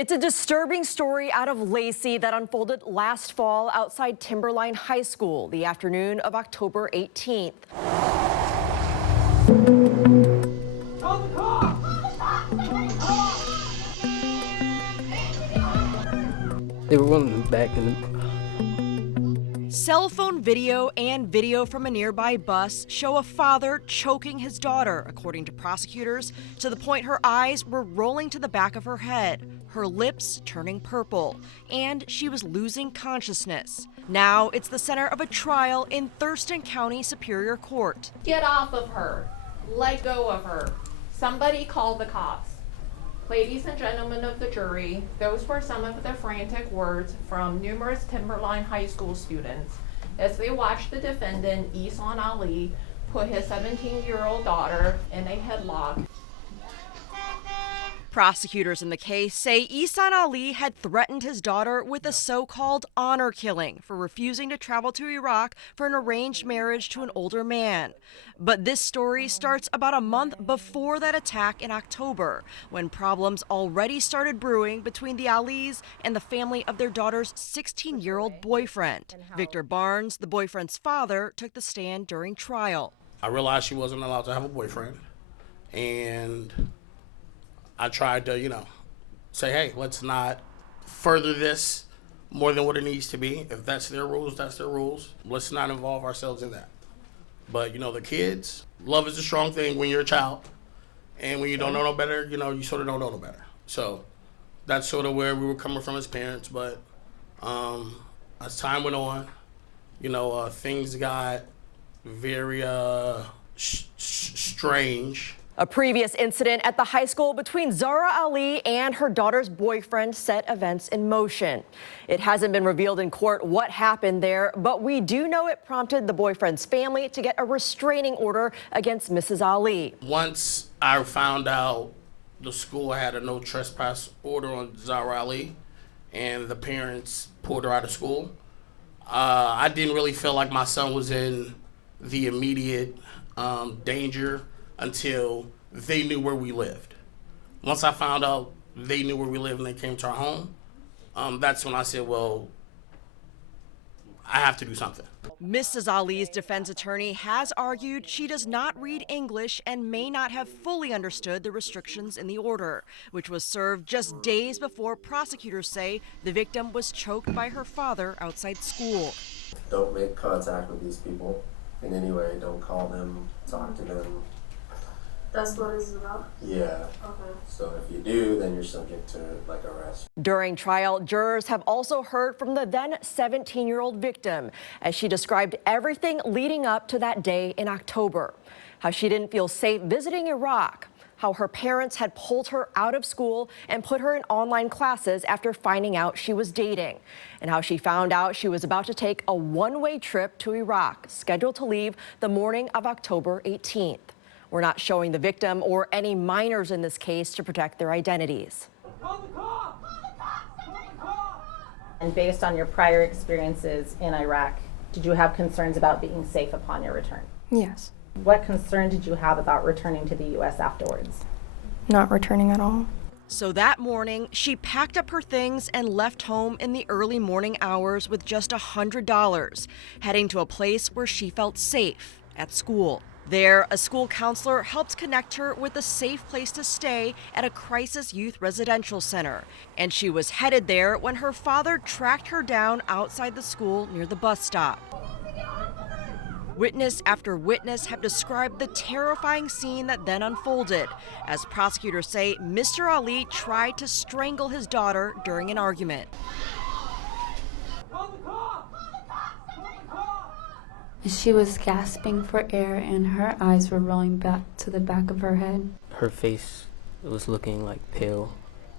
It's a disturbing story out of Lacey that unfolded last fall outside Timberline High School the afternoon of October 18th. They were running back in the... Cell phone video and video from a nearby bus show a father choking his daughter, according to prosecutors, to the point her eyes were rolling to the back of her head, her lips turning purple, and she was losing consciousness. Now it's the center of a trial in Thurston County Superior Court. Get off of her. Let go of her. Somebody call the cops. Ladies and gentlemen of the jury, those were some of the frantic words from numerous Timberline High School students as they watched the defendant, Ihsan Ali, put his 17-year-old daughter in a headlock. Prosecutors in the case say Ihsan Ali had threatened his daughter with a so-called honor killing for refusing to travel to Iraq for an arranged marriage to an older man. But this story starts about a month before that attack in October, when problems already started brewing between the Alis and the family of their daughter's 16-year-old boyfriend. Victor Barnes, the boyfriend's father, took the stand during trial. I realized she wasn't allowed to have a boyfriend, and I tried to, say, hey, let's not further this more than what it needs to be. If that's their rules, that's their rules. Let's not involve ourselves in that. But, the kids, love is a strong thing when you're a child. And when you don't know no better, you sort of don't know no better. So that's sort of where we were coming from as parents. But as time went on, things got very strange. A previous incident at the high school between Zahra Ali and her daughter's boyfriend set events in motion. It hasn't been revealed in court what happened there, but we do know it prompted the boyfriend's family to get a restraining order against Mrs. Ali. Once I found out the school had a no trespass order on Zahra Ali and the parents pulled her out of school, I didn't really feel like my son was in the immediate danger until they knew where we lived. Once I found out they knew where we lived and they came to our home, that's when I said, well, I have to do something. Mrs. Ali's defense attorney has argued she does not read English and may not have fully understood the restrictions in the order, which was served just days before prosecutors say the victim was choked by her father outside school. Don't make contact with these people in any way. Don't call them, talk to them. That's what it's about? Yeah. Okay. So if you do, then you're subject to arrest. During trial, jurors have also heard from the then 17-year-old victim as she described everything leading up to that day in October. How she didn't feel safe visiting Iraq, how her parents had pulled her out of school and put her in online classes after finding out she was dating, and how she found out she was about to take a one-way trip to Iraq, scheduled to leave the morning of October 18th. We're not showing the victim or any minors in this case to protect their identities. And based on your prior experiences in Iraq, did you have concerns about being safe upon your return? Yes. What concern did you have about returning to the U.S. afterwards? Not returning at all. So that morning, she packed up her things and left home in the early morning hours with just $100, heading to a place where she felt safe, at school. There, a school counselor helped connect her with a safe place to stay at a crisis youth residential center. And she was headed there when her father tracked her down outside the school near the bus stop. Witness after witness have described the terrifying scene that then unfolded, as prosecutors say Mr. Ali tried to strangle his daughter during an argument. She was gasping for air and her eyes were rolling back to the back of her head. Her face was looking pale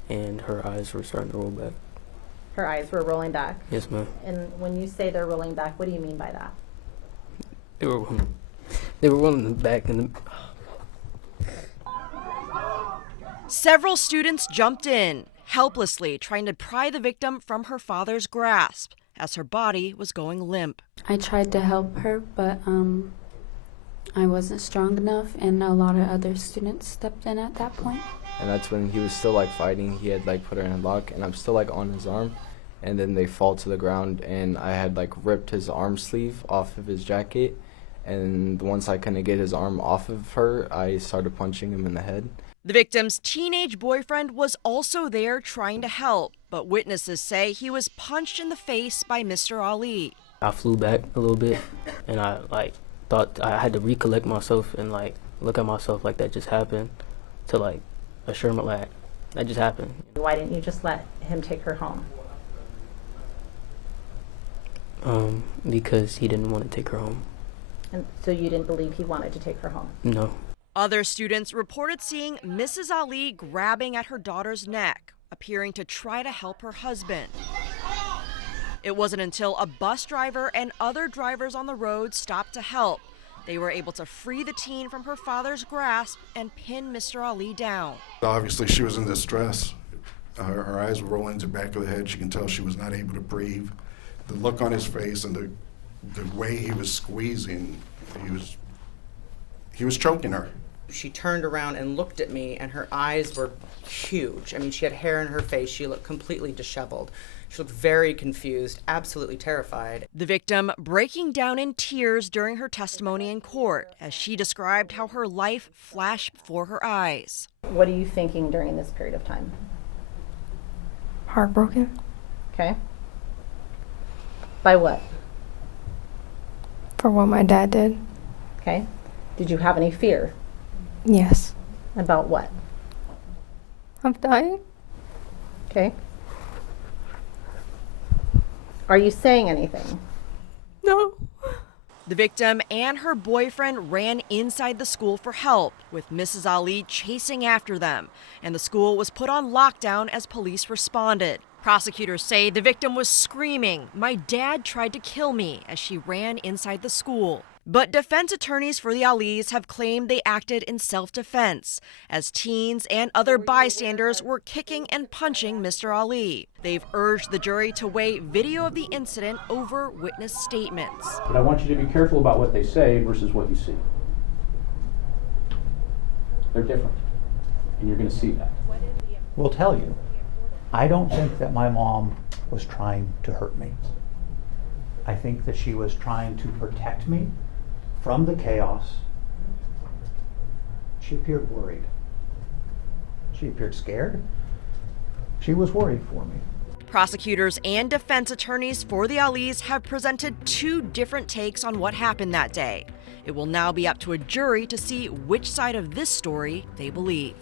and her eyes were starting to roll back. Her eyes were rolling back? Yes, ma'am. And when you say they're rolling back, what do you mean by that? They were rolling back in the... Several students jumped in, helplessly trying to pry the victim from her father's grasp as her body was going limp. I tried to help her, but I wasn't strong enough, and a lot of other students stepped in at that point. and that's when he was still like fighting. He had like put her in a lock, and I'm still like on his arm, and then they fall to the ground, and I had like ripped his arm sleeve off of his jacket, and once I couldn't get his arm off of her, I started punching him in the head. The victim's teenage boyfriend was also there trying to help, but witnesses say he was punched in the face by Mr. Ali. I flew back a little bit, and I like thought I had to recollect myself and like look at myself like that just happened, to like assure me like that just happened. Why didn't you just let him take her home? Because he didn't want to take her home. And so you didn't believe he wanted to take her home? No. Other students reported seeing Mrs. Ali grabbing at her daughter's neck, appearing to try to help her husband. It wasn't until a bus driver and other drivers on the road stopped to help. They were able to free the teen from her father's grasp and pin Mr. Ali down. Obviously, she was in distress. Her eyes were rolling to the back of the head. You can tell she was not able to breathe. The look on his face and the way he was squeezing, he was choking her. She turned around and looked at me, and her eyes were huge. I mean, she had hair in her face. She looked completely disheveled. She looked very confused, absolutely terrified. The victim breaking down in tears during her testimony in court as she described how her life flashed before her eyes. What are you thinking during this period of time? Heartbroken. Okay. By what? For what my dad did. Okay. Did you have any fear? Yes. About what? Of dying. Okay. Are you saying anything? No. The victim and her boyfriend ran inside the school for help, with Mrs. Ali chasing after them, and the school was put on lockdown as police responded. Prosecutors say the victim was screaming, "My dad tried to kill me," as she ran inside the school. But defense attorneys for the Alis have claimed they acted in self-defense, as teens and other bystanders were kicking and punching Mr. Ali. They've urged the jury to weigh video of the incident over witness statements. But I want you to be careful about what they say versus what you see. They're different, and you're going to see that. We'll tell you. I don't think that my mom was trying to hurt me. I think that she was trying to protect me from the chaos. She appeared worried. She appeared scared. She was worried for me. Prosecutors and defense attorneys for the Alis have presented two different takes on what happened that day. It will now be up to a jury to see which side of this story they believe.